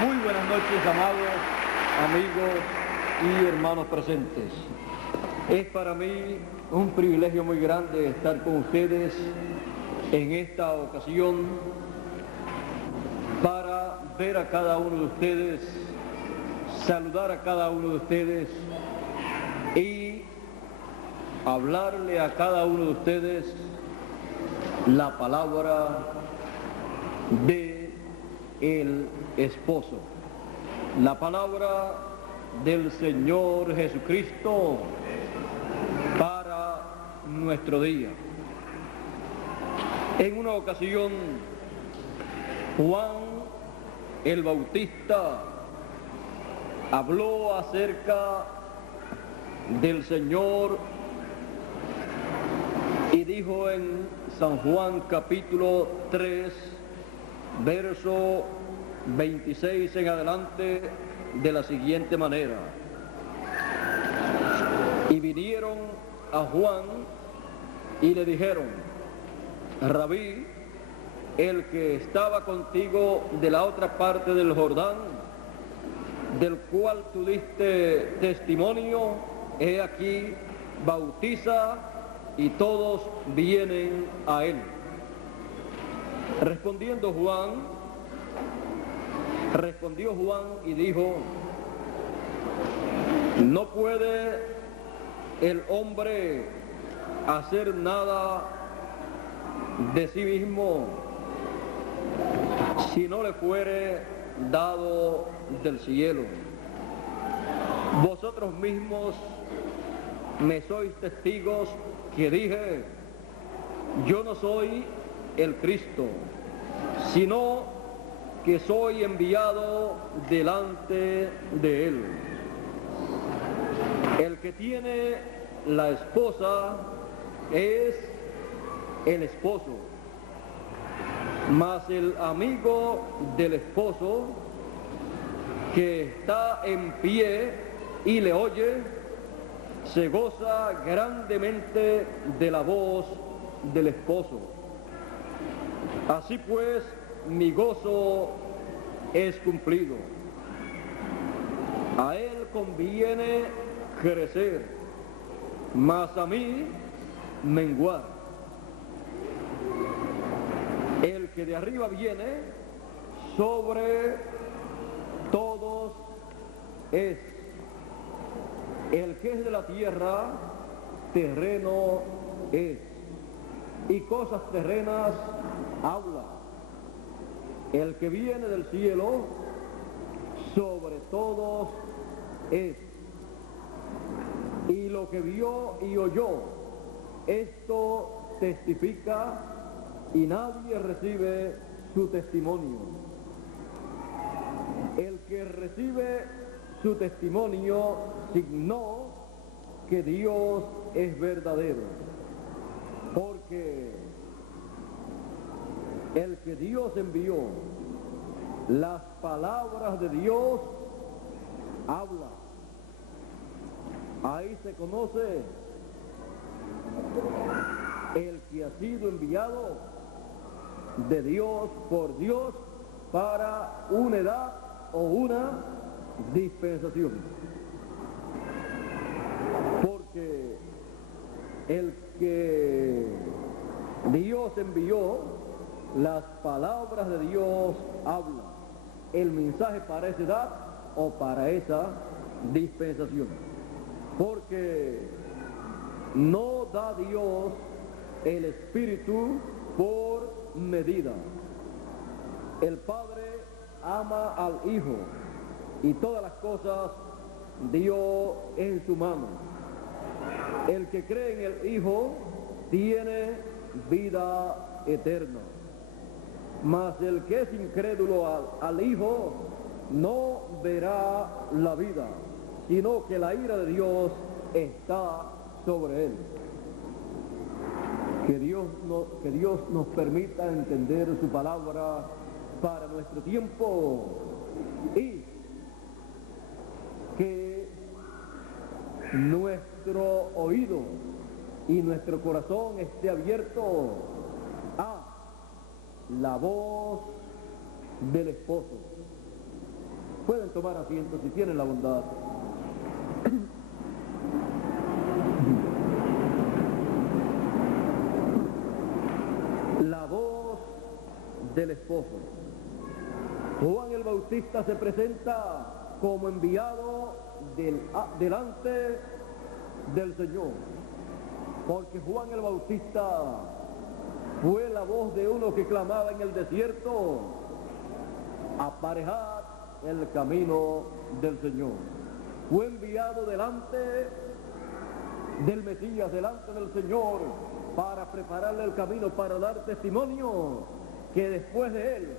Muy buenas noches, amados amigos y hermanos presentes. Es para mí un privilegio muy grande estar con ustedes en esta ocasión para ver a cada uno de ustedes, saludar a cada uno de ustedes y hablarle a cada uno de ustedes la palabra de el esposo, la palabra del Señor Jesucristo para nuestro día. En una ocasión, Juan el Bautista habló acerca del Señor y dijo en San Juan capítulo 3, verso 26 en adelante, de la siguiente manera: y vinieron a Juan y le dijeron: Rabí, el que estaba contigo de la otra parte del Jordán, del cual tú diste testimonio, he aquí, bautiza y todos vienen a él. Respondió Juan y dijo: no puede el hombre hacer nada de sí mismo si no le fuere dado del cielo. Vosotros mismos me sois testigos que dije: yo no soy el Cristo, sino que soy enviado delante de él. El que tiene la esposa es el esposo, mas el amigo del esposo que está en pie y le oye, se goza grandemente de la voz del esposo. Así pues, mi gozo es cumplido. A él conviene crecer, mas a mí menguar. El que de arriba viene, sobre todos es. El que es de la tierra, terreno es, y cosas terrenas habla. El que viene del cielo, sobre todos es. Y lo que vio y oyó, esto testifica, y nadie recibe su testimonio. El que recibe su testimonio signó que Dios es verdadero, porque el que Dios envió, las palabras de Dios habla. Ahí se conoce el que ha sido enviado de Dios por Dios para una edad o una dispensación. Porque el que Dios envió, las palabras de Dios hablan. El mensaje para esa edad o para esa dispensación. Porque no da Dios el Espíritu por medida. El Padre ama al Hijo y todas las cosas dio en su mano. El que cree en el Hijo tiene vida eterna. Mas el que es incrédulo al Hijo no verá la vida, sino que la ira de Dios está sobre él. Que Dios nos permita entender su palabra para nuestro tiempo y que nuestro oído y nuestro corazón esté abierto a la voz del esposo. Pueden tomar asiento si tienen la bondad. La voz del esposo. Juan el Bautista se presenta como enviado delante del Señor, porque Juan el Bautista fue la voz de uno que clamaba en el desierto: aparejad el camino del Señor. Fue enviado delante del Mesías, delante del Señor, para prepararle el camino, para dar testimonio que después de él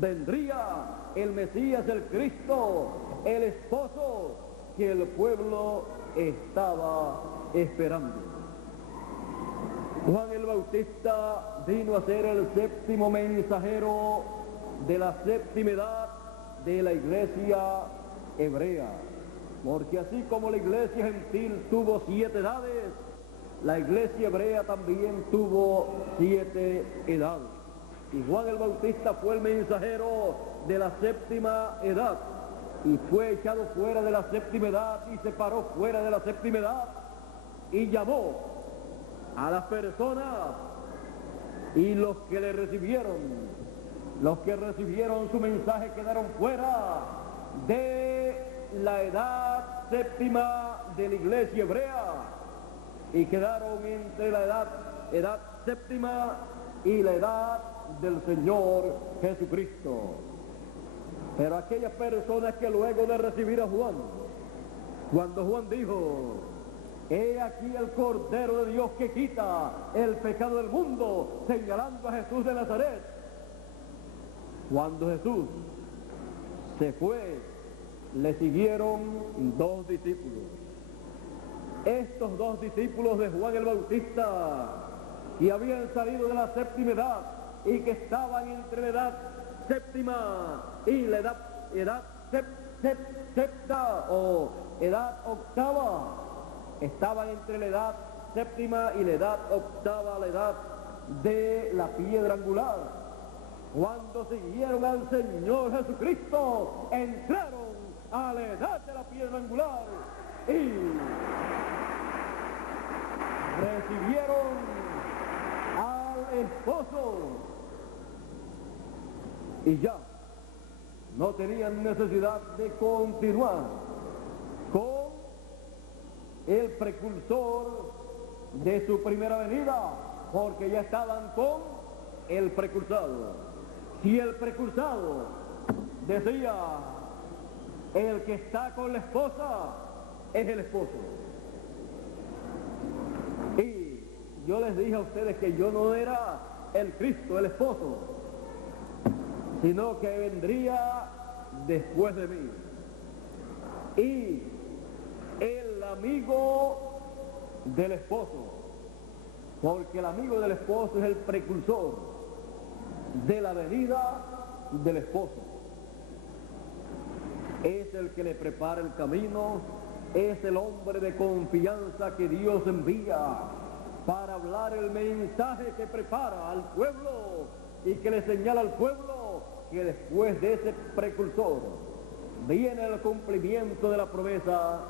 vendría el Mesías, el Cristo, el esposo que el pueblo estaba esperando. Juan el Bautista vino a ser el séptimo mensajero de la séptima edad de la iglesia hebrea, porque así como la iglesia gentil tuvo 7 edades, la iglesia hebrea también tuvo 7 edades. Y Juan el Bautista fue el mensajero de la séptima edad, y fue echado fuera de la séptima edad y se paró fuera de la séptima edad y llamó a las personas, y los que le recibieron, los que recibieron su mensaje quedaron fuera de la edad séptima de la iglesia hebrea y quedaron entre la edad séptima y la edad del Señor Jesucristo. Pero aquellas personas que luego de recibir a Juan, cuando Juan dijo: he aquí el Cordero de Dios que quita el pecado del mundo, señalando a Jesús de Nazaret, cuando Jesús se fue, le siguieron 2 discípulos. Estos 2 discípulos de Juan el Bautista, que habían salido de la séptima edad y que estaban entre la edad séptima y la edad septa o edad octava, estaban entre la edad séptima y la edad octava, la edad de la piedra angular. Cuando siguieron al Señor Jesucristo, entraron a la edad de la piedra angular y recibieron al esposo, y ya no tenían necesidad de continuar con el precursor de su primera venida, porque ya estaban con el precursado. Si el precursado decía: el que está con la esposa es el esposo, y yo les dije a ustedes que yo no era el Cristo, el esposo, sino que vendría después de mí, y el amigo del esposo, porque el amigo del esposo es el precursor de la venida del esposo. Es el que le prepara el camino, es el hombre de confianza que Dios envía para hablar el mensaje que prepara al pueblo y que le señala al pueblo que después de ese precursor viene el cumplimiento de la promesa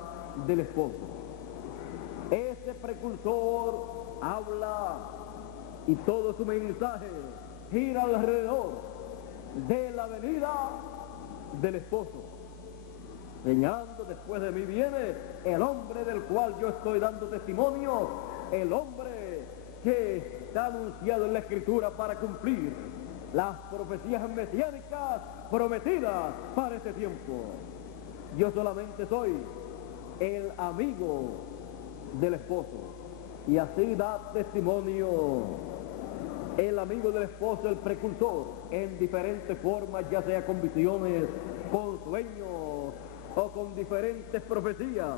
del esposo. Ese precursor habla y todo su mensaje gira alrededor de la venida del esposo, señalando: después de mí viene el hombre del cual yo estoy dando testimonio, el hombre que está anunciado en la Escritura para cumplir las profecías mesiánicas prometidas para este tiempo. Yo solamente soy el amigo del esposo, y así da testimonio el amigo del esposo, el precursor, en diferentes formas, ya sea con visiones, con sueños o con diferentes profecías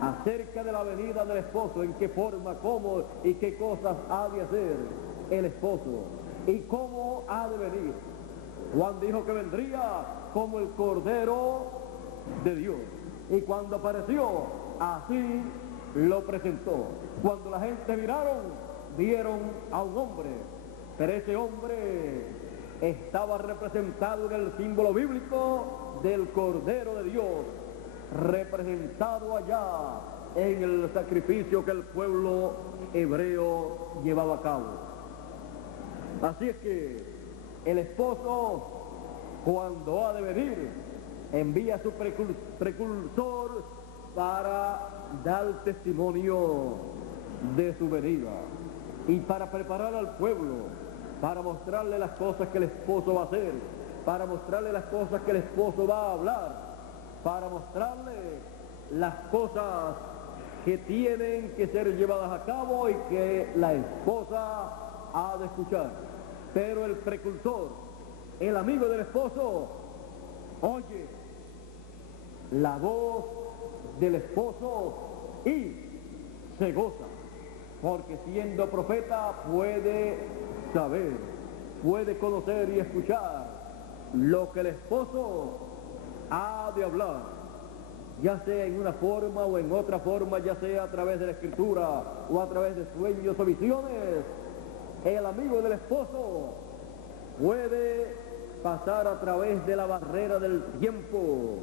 acerca de la venida del esposo, en qué forma, cómo y qué cosas ha de hacer el esposo y cómo ha de venir. Juan dijo que vendría como el Cordero de Dios, y cuando apareció, así lo presentó. Cuando la gente miraron, vieron a un hombre, pero ese hombre estaba representado en el símbolo bíblico del Cordero de Dios, representado allá en el sacrificio que el pueblo hebreo llevaba a cabo. Así es que el esposo, cuando ha de venir, envía a su precursor para dar testimonio de su venida y para preparar al pueblo, para mostrarle las cosas que el esposo va a hacer, para mostrarle las cosas que el esposo va a hablar, para mostrarle las cosas que tienen que ser llevadas a cabo y que la esposa ha de escuchar. Pero el precursor, el amigo del esposo, oye la voz del esposo y se goza, porque siendo profeta puede saber, puede conocer y escuchar lo que el esposo ha de hablar, ya sea en una forma o en otra forma, ya sea a través de la escritura o a través de sueños o visiones. El amigo del esposo puede pasar a través de la barrera del tiempo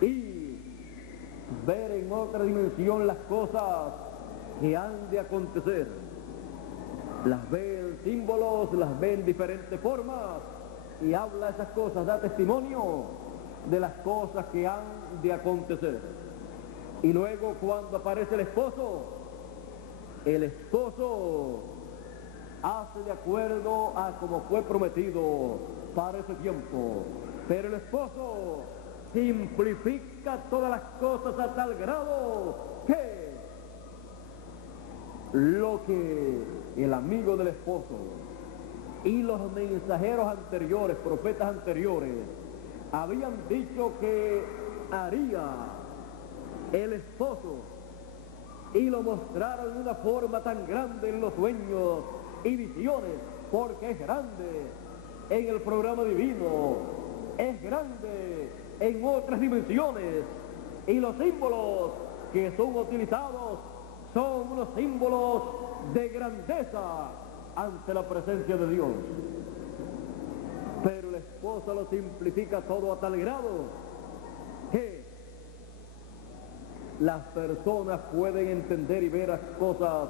y ver en otra dimensión las cosas que han de acontecer. Las ve en símbolos, las ve en diferentes formas y habla esas cosas, da testimonio de las cosas que han de acontecer. Y luego cuando aparece el esposo hace de acuerdo a como fue prometido para ese tiempo. Pero el esposo simplifica todas las cosas a tal grado que lo que el amigo del esposo y los mensajeros anteriores, profetas anteriores, habían dicho que haría el esposo y lo mostraron de una forma tan grande en los sueños y visiones, porque es grande en el programa divino, es grande en otras dimensiones, y los símbolos que son utilizados son unos símbolos de grandeza ante la presencia de Dios. Pero la esposa lo simplifica todo a tal grado que las personas pueden entender y ver las cosas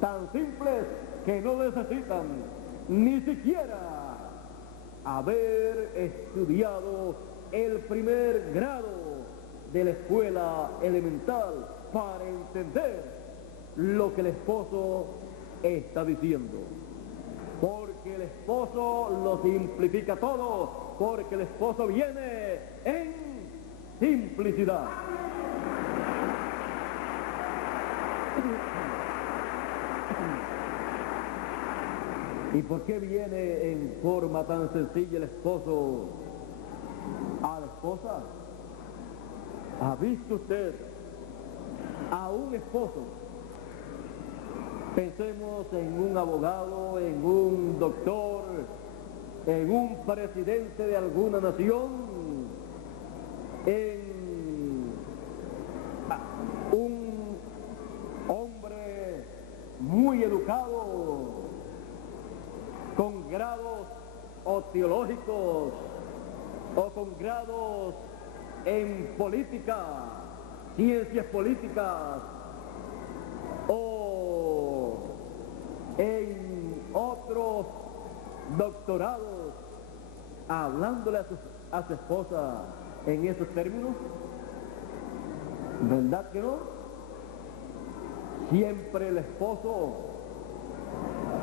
tan simples que no necesitan ni siquiera haber estudiado el primer grado de la escuela elemental para entender lo que el esposo está diciendo. Porque el esposo lo simplifica todo, porque el esposo viene en simplicidad. ¿Y por qué viene en forma tan sencilla el esposo a la esposa? ¿Ha visto usted a un esposo? Pensemos en un abogado, en un doctor, en un presidente de alguna nación, en un hombre muy educado, con grados o teológicos o con grados en política, ciencias políticas o en otros doctorados, hablándole a su esposa en esos términos. ¿Verdad que no? Siempre el esposo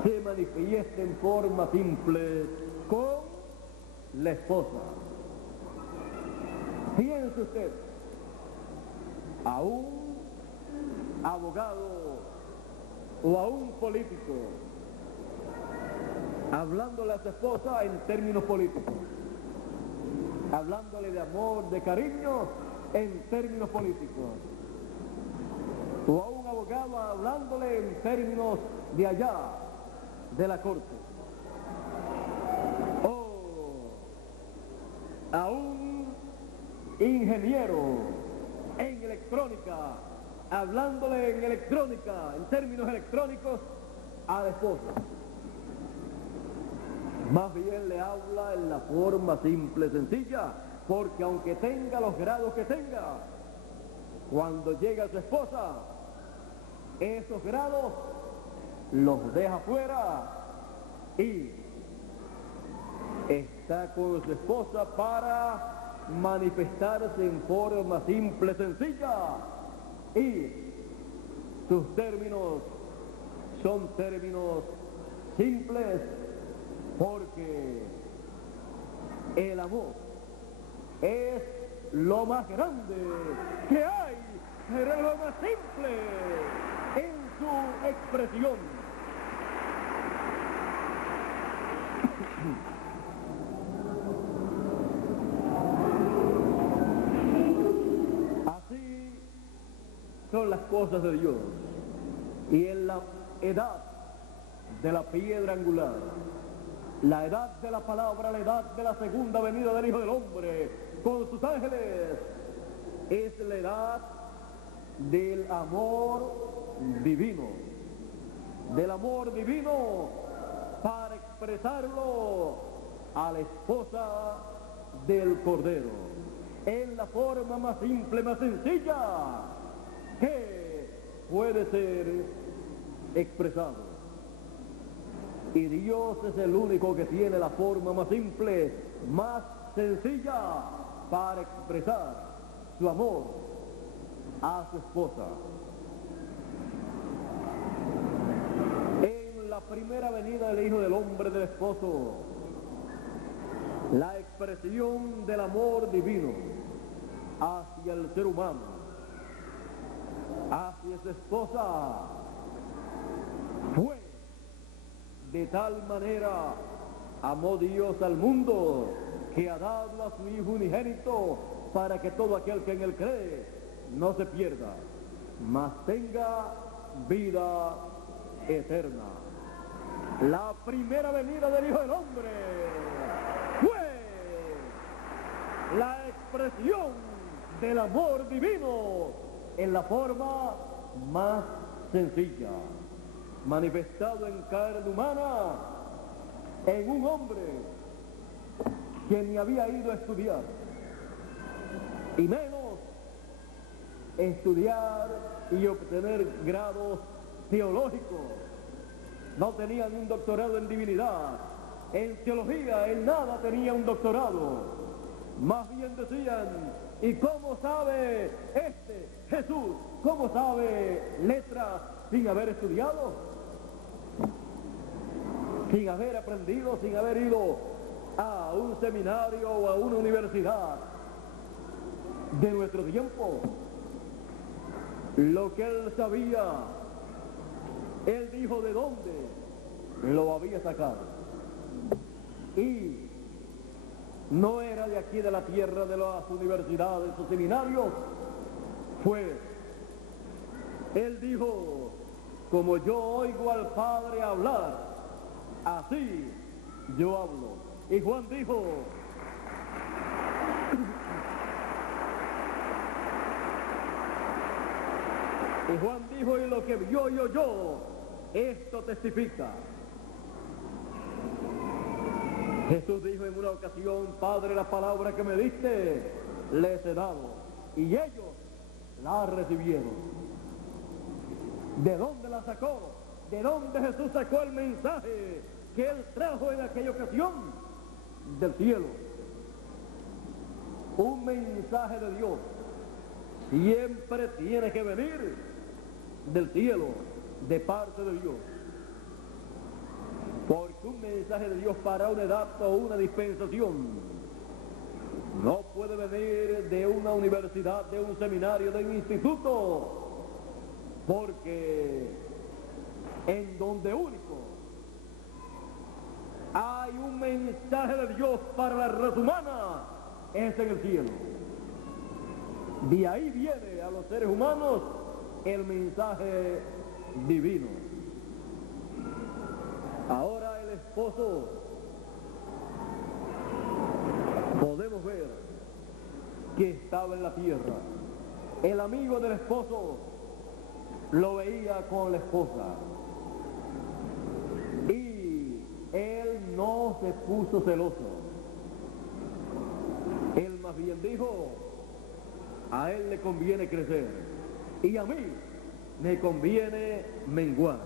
se manifiesta en forma simple con la esposa. Piense usted, a un abogado o a un político hablándole a su esposa en términos políticos, hablándole de amor, de cariño en términos políticos, o a un abogado hablándole en términos de allá, de la corte, o a un ingeniero en electrónica hablándole en electrónica, en términos electrónicos, a la esposa. Más bien le habla en la forma simple, sencilla, porque aunque tenga los grados que tenga, cuando llega su esposa, esos grados los deja fuera y está con su esposa para manifestarse en forma simple, sencilla, y sus términos son términos simples, porque el amor es lo más grande que hay, pero es lo más simple en su expresión. Así son las cosas de Dios. Y en la edad de la piedra angular, la edad de la palabra, la edad de la segunda venida del Hijo del Hombre con sus ángeles, es la edad del amor divino, para expresarlo a la esposa del Cordero, en la forma más simple, más sencilla que puede ser expresado. Y Dios es el único que tiene la forma más simple, más sencilla para expresar su amor a su esposa. En la primera venida del Hijo del Hombre, del Esposo, la expresión del amor divino hacia el ser humano, hacia su esposa, fue de tal manera, amó Dios al mundo, que ha dado a su Hijo unigénito, para que todo aquel que en él cree no se pierda, mas tenga vida eterna. La primera venida del Hijo del Hombre fue la expresión del amor divino en la forma más sencilla, manifestado en carne humana, en un hombre que ni había ido a estudiar, y menos estudiar y obtener grados teológicos. No tenía ni un doctorado en divinidad, en teología, en nada tenía un doctorado. Más bien decían, ¿y cómo sabe este Jesús? ¿Cómo sabe letras sin haber estudiado? Sin haber aprendido, sin haber ido a un seminario o a una universidad de nuestro tiempo. Lo que él sabía, él dijo de dónde lo había sacado. Y no era de aquí, de la tierra, de las universidades o seminarios. Él dijo, como yo oigo al Padre hablar, así yo hablo. Y Juan dijo, y lo que vio y oyó, esto testifica. Jesús dijo en una ocasión, Padre, la palabra que me diste, les he dado, y ellos la recibieron. ¿De dónde la sacó? ¿De dónde Jesús sacó el mensaje que él trajo en aquella ocasión? Del cielo. Un mensaje de Dios siempre tiene que venir del cielo, de parte de Dios. Porque un mensaje de Dios para una edad o una dispensación no puede venir de una universidad, de un seminario, de un instituto, porque en donde único hay un mensaje de Dios para la raza humana es en el cielo. De ahí viene a los seres humanos el mensaje divino. Ahora el esposo, podemos ver que estaba en la tierra. El amigo del esposo lo veía con la esposa y él no no se puso celoso. Él más bien dijo, a él le conviene crecer y a mí me conviene menguar.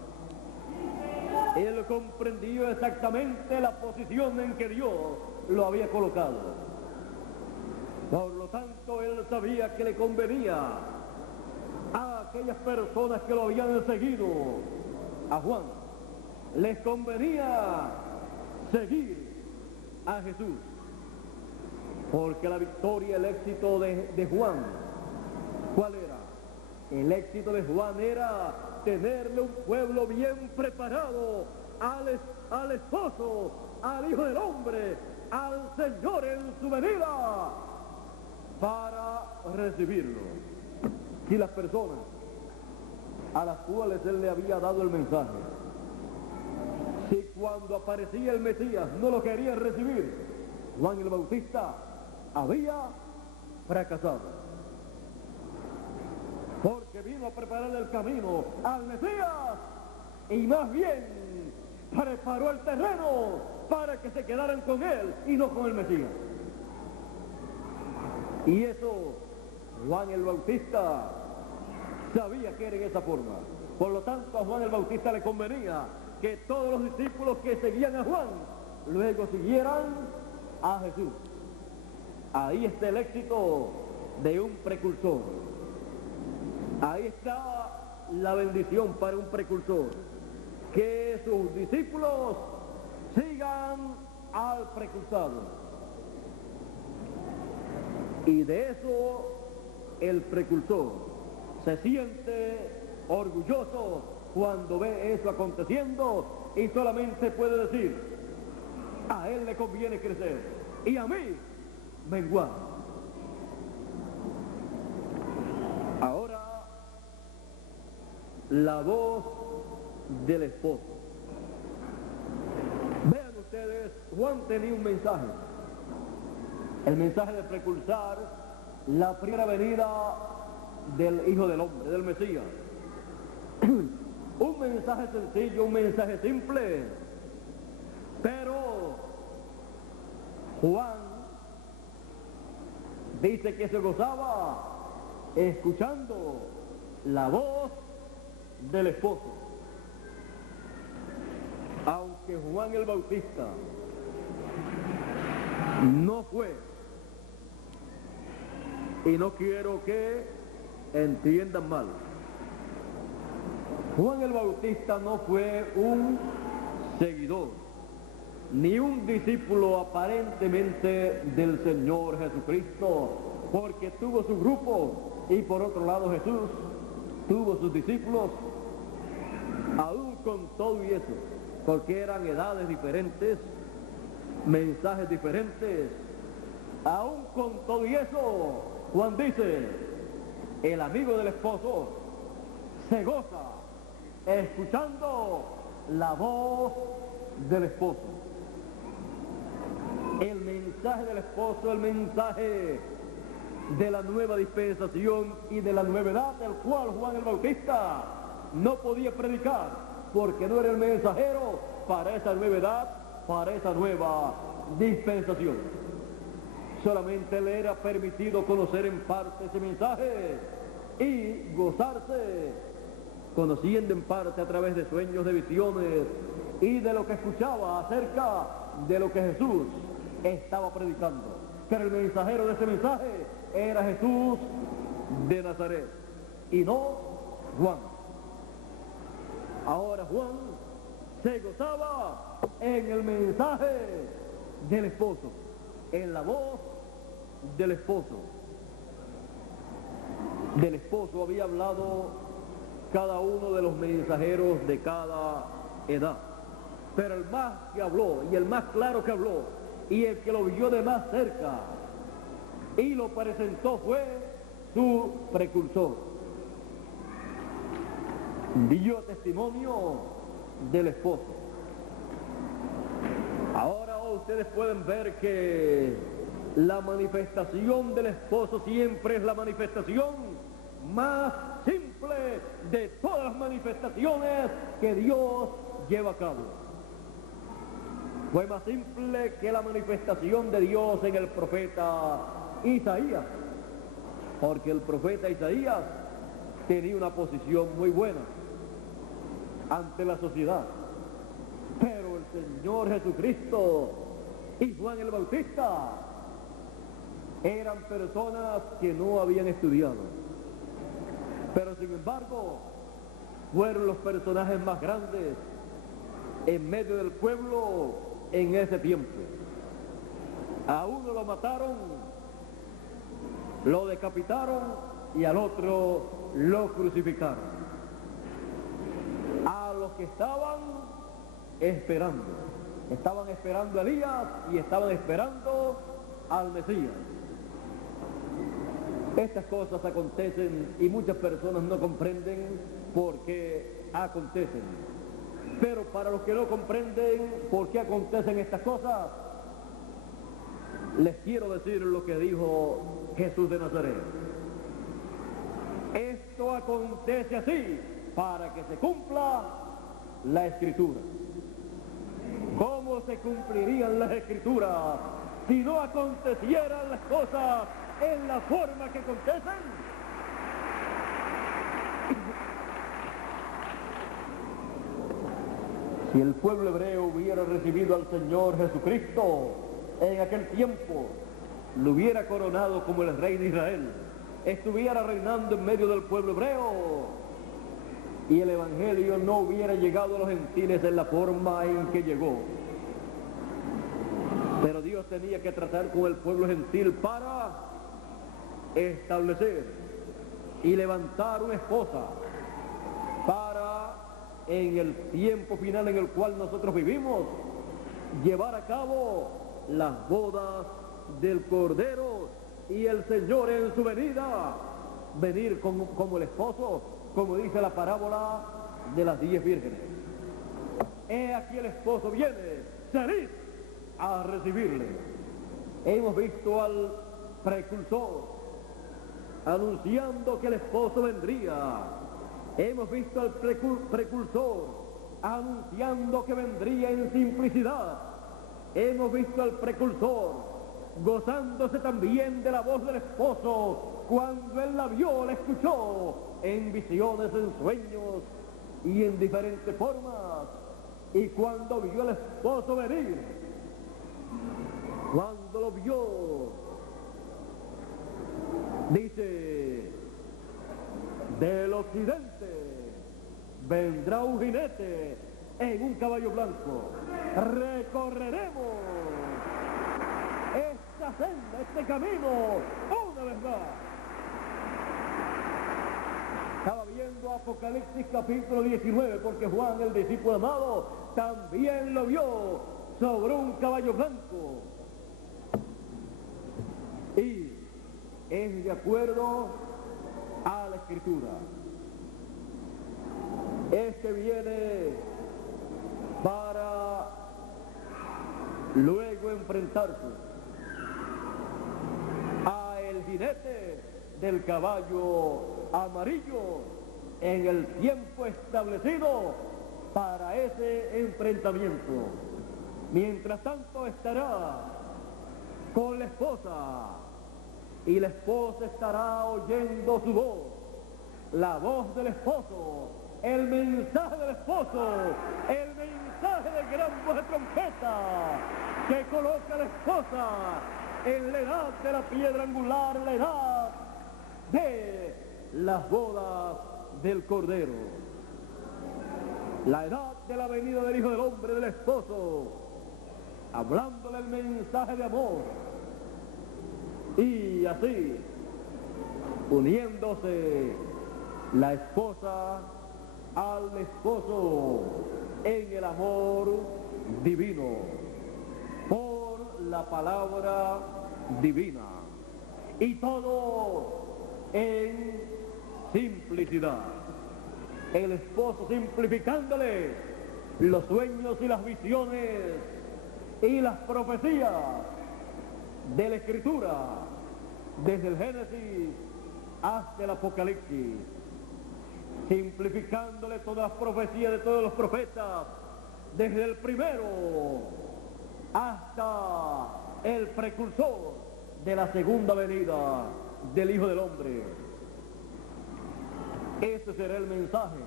Él comprendió exactamente la posición en que Dios lo había colocado. Por lo tanto, él sabía que le convenía a aquellas personas que lo habían seguido, a Juan, les convenía seguir a Jesús, porque la victoria, el éxito de Juan, ¿cuál era? El éxito de Juan era tenerle un pueblo bien preparado al esposo, al Hijo del Hombre, al Señor en su venida, para recibirlo. Y las personas a las cuales él le había dado el mensaje, si cuando aparecía el Mesías no lo querían recibir, Juan el Bautista había fracasado, porque vino a preparar el camino al Mesías y más bien preparó el terreno para que se quedaran con él y no con el Mesías. Y eso Juan el Bautista sabía que era en esa forma. Por lo tanto, a Juan el Bautista le convenía que todos los discípulos que seguían a Juan luego siguieran a Jesús. Ahí está el éxito de un precursor. Ahí está la bendición para un precursor, que sus discípulos sigan al precursado. Y de eso el precursor se siente orgulloso cuando ve eso aconteciendo y solamente puede decir, a él le conviene crecer y a mí menguar. Ahora, la voz del esposo. Vean ustedes, Juan tenía un mensaje. El mensaje de precursar la primera venida del Hijo del Hombre, del Mesías. Un mensaje sencillo, un mensaje simple, pero Juan dice que se gozaba escuchando la voz del esposo. Aunque Juan el Bautista no fue, y no quiero que entiendan mal, Juan el Bautista no fue un seguidor, ni un discípulo aparentemente del Señor Jesucristo, porque tuvo su grupo y por otro lado Jesús tuvo sus discípulos, aún con todo y eso, porque eran edades diferentes, mensajes diferentes, aún con todo y eso, Juan dice, el amigo del esposo se goza escuchando la voz del esposo. El mensaje del esposo, el mensaje de la nueva dispensación y de la nueva edad, del cual Juan el Bautista no podía predicar, porque no era el mensajero para esa nueva edad, para esa nueva dispensación. Solamente le era permitido conocer en parte ese mensaje y gozarse conociendo en parte a través de sueños, de visiones y de lo que escuchaba acerca de lo que Jesús estaba predicando. Pero el mensajero de ese mensaje era Jesús de Nazaret y no Juan. Ahora Juan se gozaba en el mensaje del esposo, en la voz del esposo. Del esposo había hablado cada uno de los mensajeros de cada edad, pero el más que habló y el más claro que habló y el que lo vio de más cerca y lo presentó fue su precursor. Dio testimonio del esposo. Ahora ustedes pueden ver que la manifestación del esposo siempre es la manifestación más simple de todas las manifestaciones que Dios lleva a cabo. Fue más simple que la manifestación de Dios en el profeta Isaías, porque el profeta Isaías tenía una posición muy buena ante la sociedad, pero el Señor Jesucristo y Juan el Bautista eran personas que no habían estudiado, pero sin embargo fueron los personajes más grandes en medio del pueblo en ese tiempo. A uno lo mataron, lo decapitaron y al otro lo crucificaron. A los que estaban esperando a Elías y estaban esperando al Mesías. Estas cosas acontecen y muchas personas no comprenden por qué acontecen. Pero para los que no comprenden por qué acontecen estas cosas, les quiero decir lo que dijo Jesús de Nazaret. Esto acontece así para que se cumpla la Escritura. ¿Cómo se cumplirían las Escrituras si no acontecieran las cosas en la forma que acontecen? Si el pueblo hebreo hubiera recibido al Señor Jesucristo en aquel tiempo, lo hubiera coronado como el rey de Israel, estuviera reinando en medio del pueblo hebreo, y el Evangelio no hubiera llegado a los gentiles en la forma en que llegó. Pero Dios tenía que tratar con el pueblo gentil para establecer y levantar una esposa para, en el tiempo final en el cual nosotros vivimos, llevar a cabo las bodas del Cordero y el Señor en su venida venir como el esposo, como dice la parábola de las 10 vírgenes. He aquí el esposo viene, salid a recibirle. Hemos visto al precursor anunciando que el esposo vendría. Hemos visto al precursor anunciando que vendría en simplicidad. Hemos visto al precursor gozándose también de la voz del esposo cuando él la vio, la escuchó en visiones, en sueños y en diferentes formas. Y cuando vio al esposo venir, cuando lo vio, dice: del occidente vendrá un jinete en un caballo blanco. Recorreremos esta senda, este camino, una vez más. Estaba viendo Apocalipsis capítulo 19, porque Juan, el discípulo amado, también lo vio sobre un caballo blanco. Y es de acuerdo a la Escritura. Este viene para luego enfrentarse a el jinete del caballo amarillo en el tiempo establecido para ese enfrentamiento. Mientras tanto estará con la esposa, y la esposa estará oyendo su voz, la voz del esposo, el mensaje del esposo, el mensaje del gran voz de trompeta que coloca a la esposa en la edad de la piedra angular, la edad de las bodas del Cordero, la edad de la venida del Hijo del Hombre, del esposo, hablándole el mensaje de amor. Y así, uniéndose la esposa al esposo en el amor divino, por la palabra divina, y todo en simplicidad. El esposo simplificándole los sueños y las visiones y las profecías de la Escritura, desde el Génesis hasta el Apocalipsis, simplificándole todas las profecías de todos los profetas, desde el primero hasta el precursor de la segunda venida del Hijo del Hombre. Ese será el mensaje,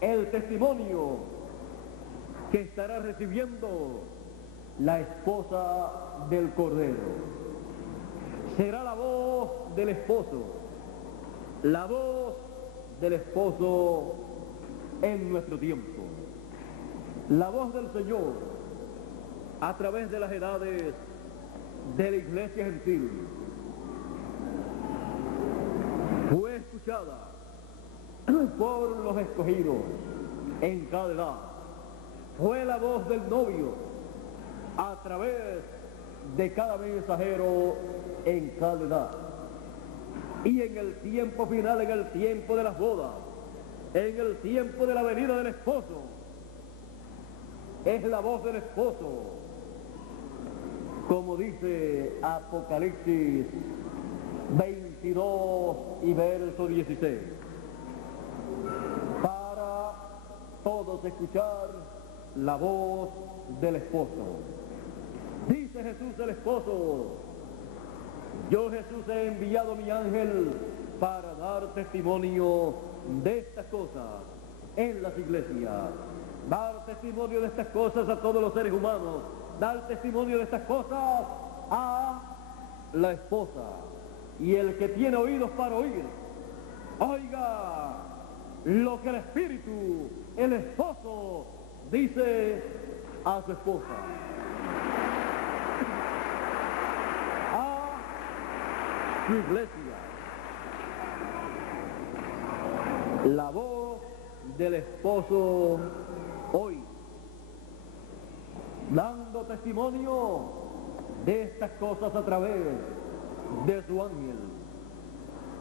el testimonio que estará recibiendo la esposa del Cordero. Será la voz del esposo, la voz del esposo en nuestro tiempo. La voz del Señor a través de las edades de la iglesia gentil fue escuchada por los escogidos en cada edad. Fue la voz del novio a través de cada mensajero en cada edad. Y en el tiempo final, en el tiempo de las bodas, en el tiempo de la venida del esposo, es la voz del esposo, como dice Apocalipsis 22 y verso 16, para todos escuchar la voz del esposo. Dice Jesús el esposo: yo Jesús he enviado mi ángel para dar testimonio de estas cosas en las iglesias, dar testimonio de estas cosas a todos los seres humanos, dar testimonio de estas cosas a la esposa. Y el que tiene oídos para oír, oiga lo que el Espíritu, el esposo, dice a su esposa. Su iglesia. La voz del esposo hoy, dando testimonio de estas cosas a través de su ángel,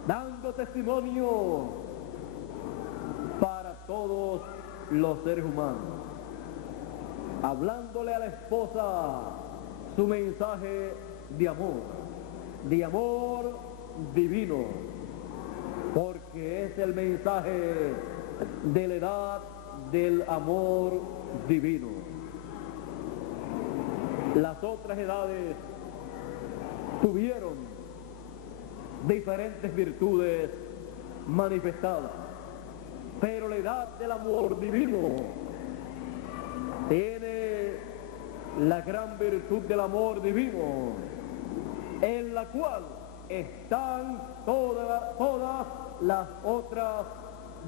dando testimonio para todos los seres humanos, hablándole a la esposa su mensaje de amor divino, porque es el mensaje de la edad del amor divino. Las otras edades tuvieron diferentes virtudes manifestadas, pero la edad del amor divino tiene la gran virtud del amor divino, en la cual están todas las otras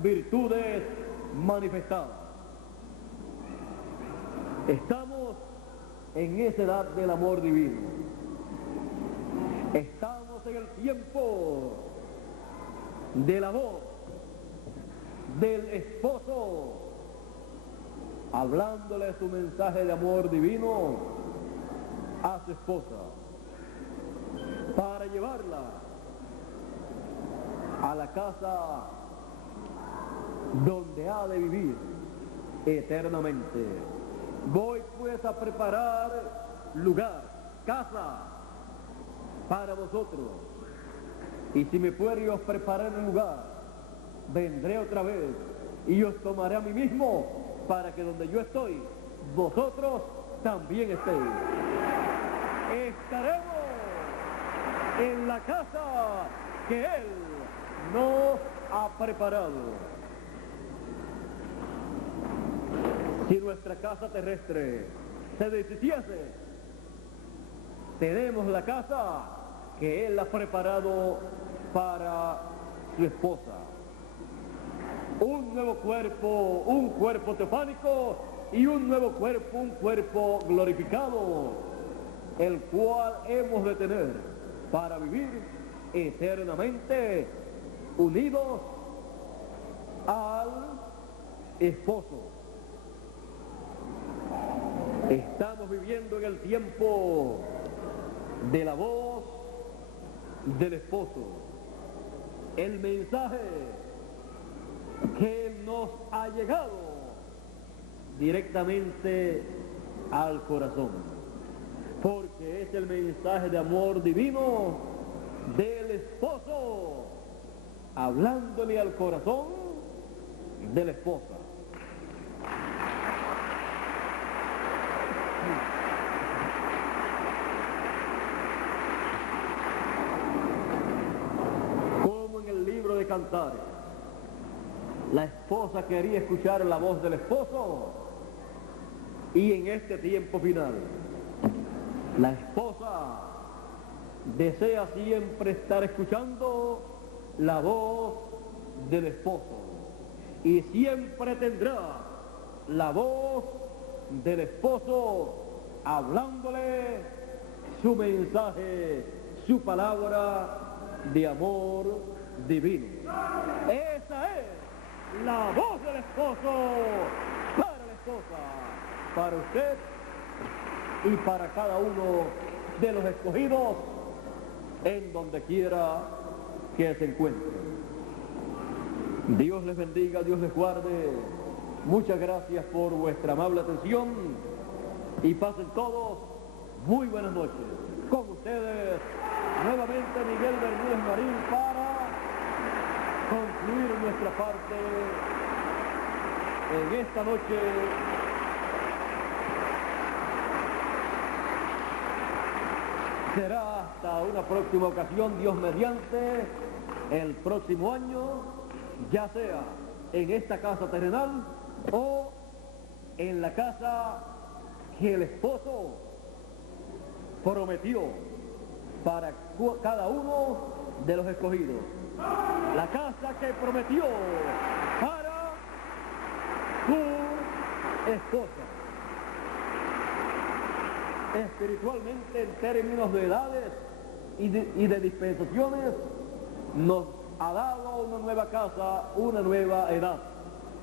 virtudes manifestadas. Estamos en esa edad del amor divino. Estamos en el tiempo de la voz del esposo, hablándole su mensaje de amor divino a su esposa, para llevarla a la casa donde ha de vivir eternamente. Voy pues a preparar lugar, casa, para vosotros. Y si me fuere y os preparar un lugar, vendré otra vez y os tomaré a mí mismo, para que donde yo estoy, vosotros también estéis. Estaremos en la casa que Él nos ha preparado. Si nuestra casa terrestre se deshiciese, tenemos la casa que Él ha preparado para su esposa. Un nuevo cuerpo, un cuerpo teofánico y un nuevo cuerpo, un cuerpo glorificado, el cual hemos de tener para vivir eternamente unidos al esposo. Estamos viviendo en el tiempo de la voz del esposo. El mensaje que nos ha llegado directamente al corazón, porque es el mensaje de amor divino del esposo, hablándole al corazón de la esposa. cantares. La esposa quería escuchar la voz del esposo, y en este tiempo final, la esposa desea siempre estar escuchando la voz del esposo, y siempre tendrá la voz del esposo hablándole su mensaje, su palabra de amor divino. Esa es la voz del esposo para la esposa, para usted y para cada uno de los escogidos en donde quiera que se encuentre. Dios les bendiga, Dios les guarde. Muchas gracias por vuestra amable atención y pasen todos muy buenas noches. Con ustedes nuevamente Miguel Bermúdez Marín para concluir nuestra parte en esta noche será hasta una próxima ocasión, Dios mediante, el próximo año, ya sea en esta casa terrenal o en la casa que el esposo prometió para cada uno de los escogidos. La casa que prometió para su esposa. Espiritualmente, en términos de edades y de dispensaciones, nos ha dado una nueva casa, una nueva edad,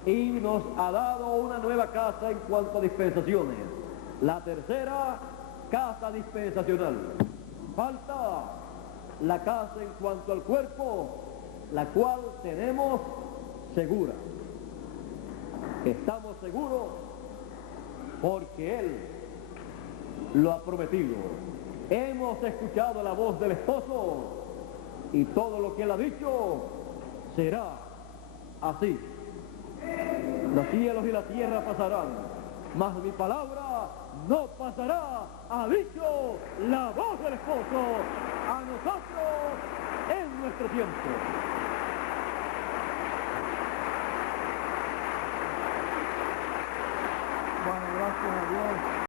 y nos ha dado una nueva casa en cuanto a dispensaciones, la tercera casa dispensacional. Falta la casa en cuanto al cuerpo, la cual tenemos segura. Estamos seguros porque Él lo ha prometido. Hemos escuchado la voz del esposo y todo lo que Él ha dicho será así. Los cielos y la tierra pasarán, mas mi palabra no pasará, ha dicho la voz del esposo a nosotros en nuestro tiempo. Bueno, gracias a Dios.